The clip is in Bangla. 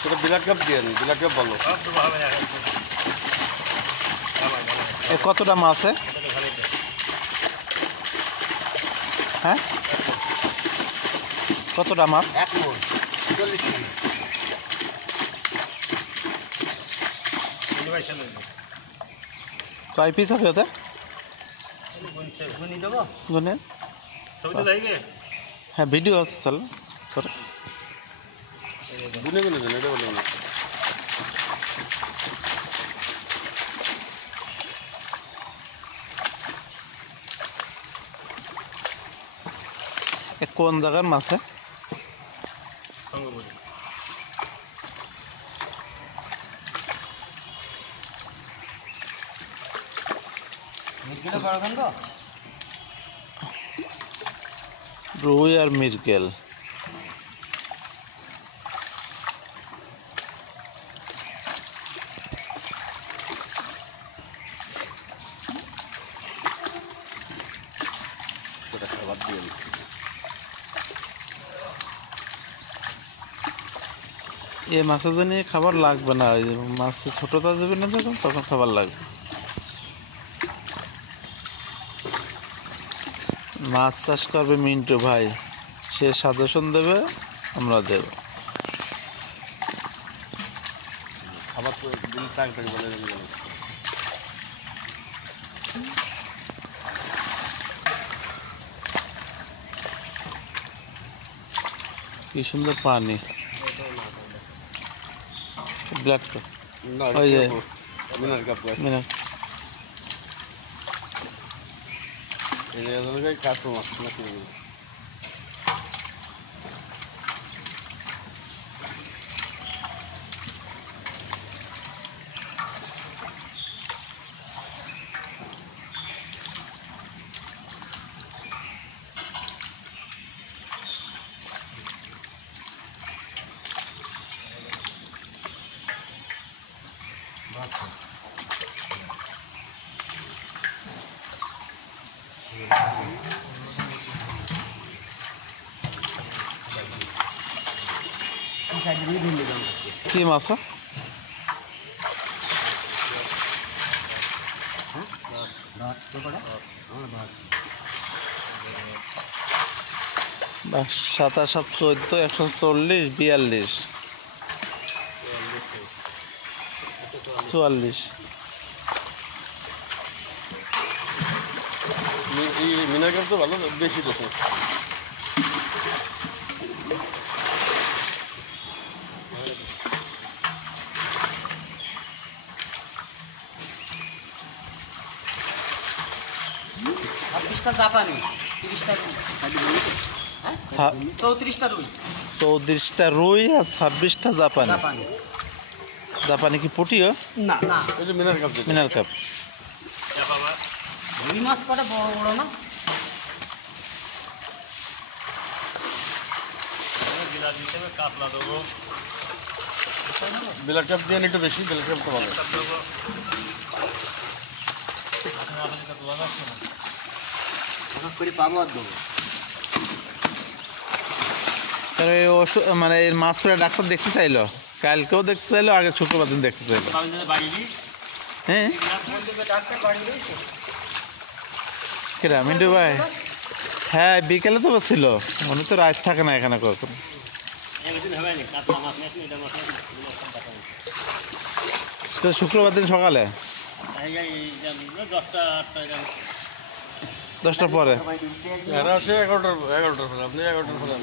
সেটা বিলাট কাপ দিয়ে বিলাট কাপ ভালো। কতটা মাছ আছে? হ্যাঁ, কতটা মাছ? 1 মণ 40 কেজি। কয় পিস হবে ওতে? গুনে হ্যাঁ, ভিডিও আছে, চল করে গুনে গুনে এটা বলে না। কোন জায়গার মাছ? রুই আর মিরকেল। এই মাছের জন্য খাবার লাগবে না, মাছ ছোটটা যাবে না যখন, তখন খাবার লাগবে। মাছ চাষ করবে মিন্টু ভাই, সে সাজেশন দেবে, আমরা দেব। খাবার তো দিন টাইম টাইম বলে দেবে। কি সুন্দর পানি। ব্লাড কাপ না, ওই যে মিনার কাপ মিনার। এই জায়গায় কাটবো মাছ নাকি। কি মাছ? বা 27, 14, 140, 42, 44। মিনার কাপ তো ভালো বেশি তো। জাপানি 34টা রুই, 34টা রুই আর 26টা জাপানি। জাপানি কি পুটিও? না না, এই যে মিনার কাপ। মিনার কাপ। রুই মাছ কটা বড় বড় না? বিলাট কাপ দিয়ে একটু বেশি, বিলাট কাপ তো ভালো। পাবো আর দেবো। মানে এর মাছ করে ডাক্তার দেখতে চাইলো, কালকেও দেখতে চাইলো, আগে শুক্রবার দিন দেখতে চাইলো। হ্যাঁ, কেরা মিন্টু ভাই? হ্যাঁ, বিকেলে তো ছিল, উনি তো রাত থাকে না এখানে কখন। শুক্রবার দিন সকালে 10টার পরে। এরা আসে 11টার পরে, আপনি 11টার পরে।